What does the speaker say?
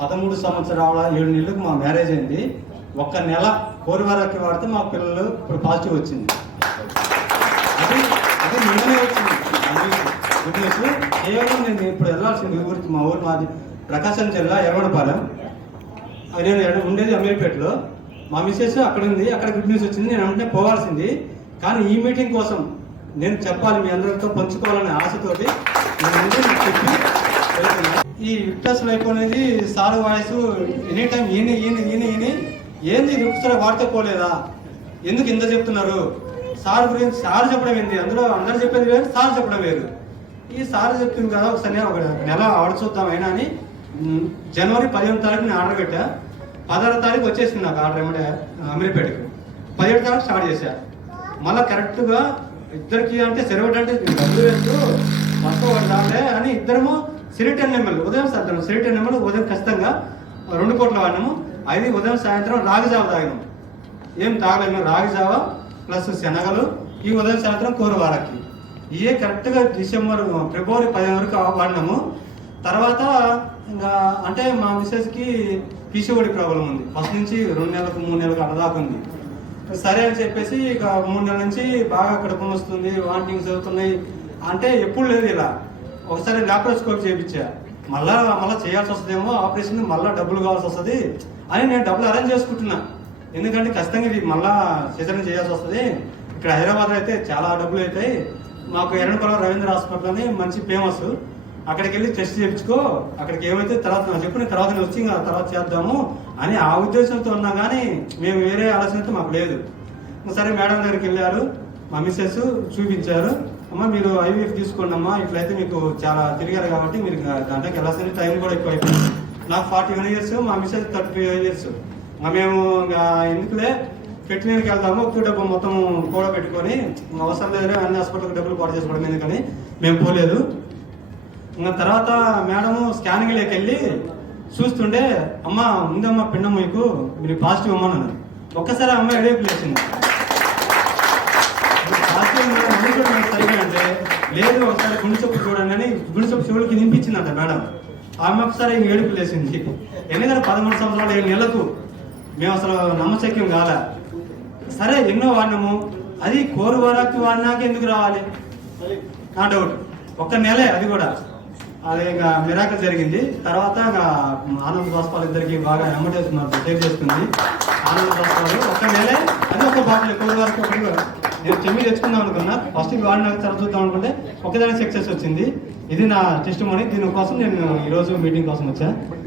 13 సంవత్సరాల 7 నెలలకు మా మ్యారేజ్ అయింది. ఒక్క నెల కోరివారాకి వాడితే మా పిల్లలు ఇప్పుడు పాజిటివ్ వచ్చింది. అది అది నిన్ననే వచ్చింది గుడ్ న్యూస్. కేవలం నేను ఇప్పుడు వెళ్ళాల్సింది ఊరికి, మా ఊరు మాది ప్రకాశం జిల్లా ఎర్రగొండపాలెం. నేను ఉండేది అమీర్పేటలో. మా మిస్సెస్ అక్కడ ఉంది, అక్కడ గుడ్ న్యూస్ వచ్చింది. నేను వెంటనే పోవాల్సింది, కానీ ఈ మీటింగ్ కోసం నేను చెప్పాలి, మీ అందరితో పంచుకోవాలనే ఆశతోటి నేను ముందు చెప్పి ఈ విక్టర్స్ లైఫ్ అనేది సార్ వాయిస్ ఎనీ టైం ఈయన ఈయన ఈయన ఈయన ఏంది ఒకసారి వాడితే పోలేదా, ఎందుకు ఇంత చెప్తున్నారు, సార్ గురించి సార్ చెప్పడం ఏంటి, అందులో అందరు చెప్పేది వేరు, సార్ చెప్పడం వేరు. ఈ సార్ చెప్తుంది కదా ఒకసారి ఒక నెల ఆర్డర్ చూద్దాం అయినా అని జనవరి 15వ తారీఖు నేను ఆర్డర్ పెట్టా. 16వ తారీఖు వచ్చేసింది నాకు ఆర్డర్ ఏమంటే అమీర్పేటకు. 17వ తారీఖు స్టార్ట్ చేశా. మళ్ళీ కరెక్ట్గా ఇద్దరికి అంటే సెరవట్ అంటే డబ్బులు వేస్తూ మొత్తం రాలే అని ఇద్దరము సిరిటెన్ నెంబర్లు ఉదయం సాయంత్రం సిరిటెన్ నెంబర్లు ఉదయం ఖచ్చితంగా 2 పూటలు వాడినాము. 5 ఉదయం సాయంత్రం రాగిజావ తాగినాము. ఏం తాగలేము, రాగిజావ ప్లస్ శనగలు, ఈ ఉదయం సాయంత్రం కూరవారకి ఇవే కరెక్ట్గా ఫిబ్రవరి 15 వరకు వాడినాము. తర్వాత ఇంకా అంటే మా మిస్సెస్కి పీసీఓడి ప్రాబ్లం ఉంది, ఫస్ట్ నుంచి 2 నెలలకు 3 నెలలకు అలా దాకా ఉంది. సరే అని చెప్పేసి ఇక 3 నెలల నుంచి బాగా కడుపు వస్తుంది, వాంటింగ్స్ అవుతున్నాయి. అంటే ఎప్పుడు లేదు ఇలా. ఒకసారి ల్యాప్రోస్కోప్ చేయించా, మళ్ళా చేయాల్సి వస్తుందేమో ఆపరేషన్, మళ్ళీ డబ్బులు కావాల్సి వస్తుంది అని నేను డబ్బులు అరేంజ్ చేసుకుంటున్నా. ఎందుకంటే ఖచ్చితంగా ఇది మళ్ళా సిజరీన్ చేయాల్సి వస్తుంది. ఇక్కడ హైదరాబాద్ అయితే చాలా డబ్బులు అవుతాయి. మాకు ఎర్రగొండపాలెం రవీంద్ర హాస్పిటల్ అని మంచి ఫేమస్, అక్కడికి వెళ్ళి టెస్ట్ చేయించుకో, అక్కడికి ఏమైతే తర్వాత నాకు చెప్పిన తర్వాత వచ్చి తర్వాత చేద్దాము అని ఆ ఉద్దేశంతో ఉన్నా, కానీ మేము వేరే ఆలోచనతో మాకు లేదు. సరే మేడం దగ్గరికి వెళ్ళారు, మా మిస్సెస్ చూపించారు. అమ్మ మీరు ఐవీఎఫ్ తీసుకోండి అమ్మా, ఇట్లయితే మీకు చాలా తిరిగారు కాబట్టి మీరు దాంట్లోకి వెళ్ళాల్సిన టైం కూడా ఎక్కువ అయిపోయింది. నాకు 41 ఇయర్స్, మా మిస్సెస్ 35 ఇయర్స్. మేము ఎందుకులే పెట్టినకి వెళ్తాము, ఎక్కువ డబ్బు మొత్తం కూడా పెట్టుకొని అవసరం లేదు అన్ని హాస్పిటల్కి డబ్బులు పాటు చేసుకోవడం ఎందుకని మేము పోలేదు. ఇంకా తర్వాత మేడము స్కానింగ్లోకి వెళ్ళి చూస్తుంటే అమ్మ ఉందమ్మా పిండం మీకు, మీరు పాజిటివ్ అమ్మా అన్నారు. ఒక్కసారి అమ్మ ఎడేపు లేచింది. సరిగా అంటే లేదు ఒకసారి గుండె చొప్పు చూడండి అని గుండె చొప్పు చెవులకి నింపించిందంట మేడం. ఆమె ఒకసారి ఏడుపు లేచింది. ఎందుకంటే 13 సంవత్సరాలు 7 నెలలకు మేము అసలు నమ్మశక్యం కాలే. సరే ఎన్నో వాడినాము, అది కోరువారాకి వాడినాక ఎందుకు రావాలి నా డౌట్. ఒక్క నెలే అది కూడా, అది ఇంకా మిరాకిల్ జరిగింది. తర్వాత ఇంకా ఆనంద్ బాస్పాల్ ఇద్దరికి బాగా ఎమ్మటేస్తున్నారు, సేవ్ చేసుకుంది ఆనంద్ బాస్పాలు. ఒక్క నెలే అది ఒక బాటిల్ కోరువారికి ఒకటి నేను చెమ్మి తెచ్చుకుందాం అనుకున్నా, ఫస్ట్ వాడిన తర్వాత చూద్దాం అనుకుంటే ఒకదానికి సక్సెస్ వచ్చింది. ఇది నా టెస్ట్ మనీ. దీనికోసం నేను ఈరోజు మీటింగ్ కోసం వచ్చా.